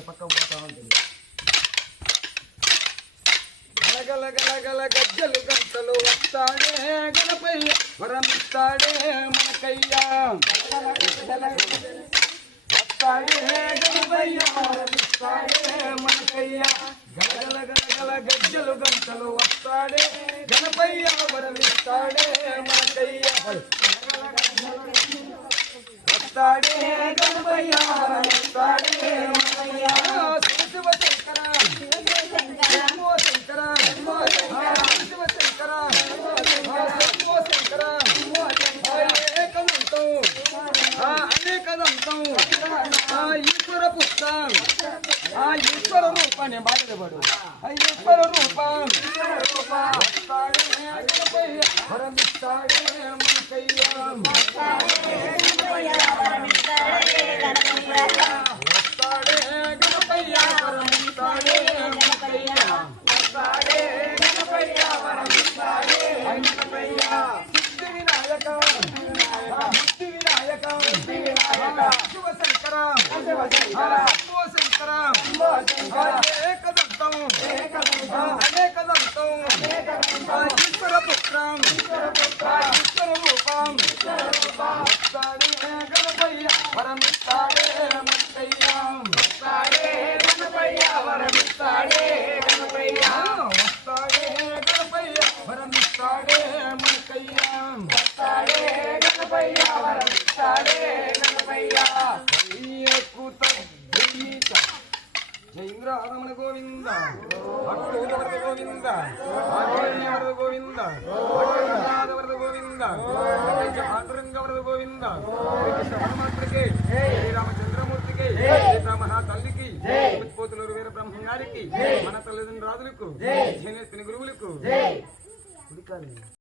పక్క పోతా ఉంటుంది. గలగల గలగల గజ్జలు గంటలు వస్తాడే గణపయ్య వరమిస్తాడే మనకయ్యా. వస్తాడే గణపయ్య వరమిస్తాడే మనకయ్యా. గలగల గలగల గజ్జలు గంటలు వస్తాడే గణపయ్య వరమిస్తాడే మనకయ్యా. వస్తాడే గణపయ్య వరమిస్తాడే మనకయ్యా. శివ శంకర ఈశ్వర పుత్రం ఈశ్వర రూపాన్ని బాధపడు ఈశ్వర రూపం వరమిస్తాడే మనకయ్యా. వస్తాడే గణపయ్య వరమిస్తాడే మనకయ్యా. వస్తాడే గణపయ్య వరమిస్తాడే మనకయ్యా. సిద్ధి వినాయక సిద్ధి వినాయక శివ శంకర శంభో శంకర ఏకదంతం అనేకదంతం ఈశ్వర పుత్రం ఈశ్వర రూపం. వస్తాడే గణపయ్య వరమిస్తాడే మనకయ్యా. వస్తాడే గణపయ్య వరమిస్తాడే మనకయ్యా. వస్తాడే గణపయ్య వరమిస్తాడే మనకయ్యా. వస్తాడే గణపయ్య వరమిస్తాడే మనకయ్యా. జై ఇంద్రారమణ గోవింద భక్తుల గోవింద వరద గోవింద వరద గోవింద పాండురంగ వరద గోవింద శ్రీకృష్ణమాత్రకే శ్రీరామచంద్రమూర్తికి మహాతల్లికి పోతులూరు వీర బ్రహ్మ గారికి మన తల్లిదండ్రులకు గురువులకు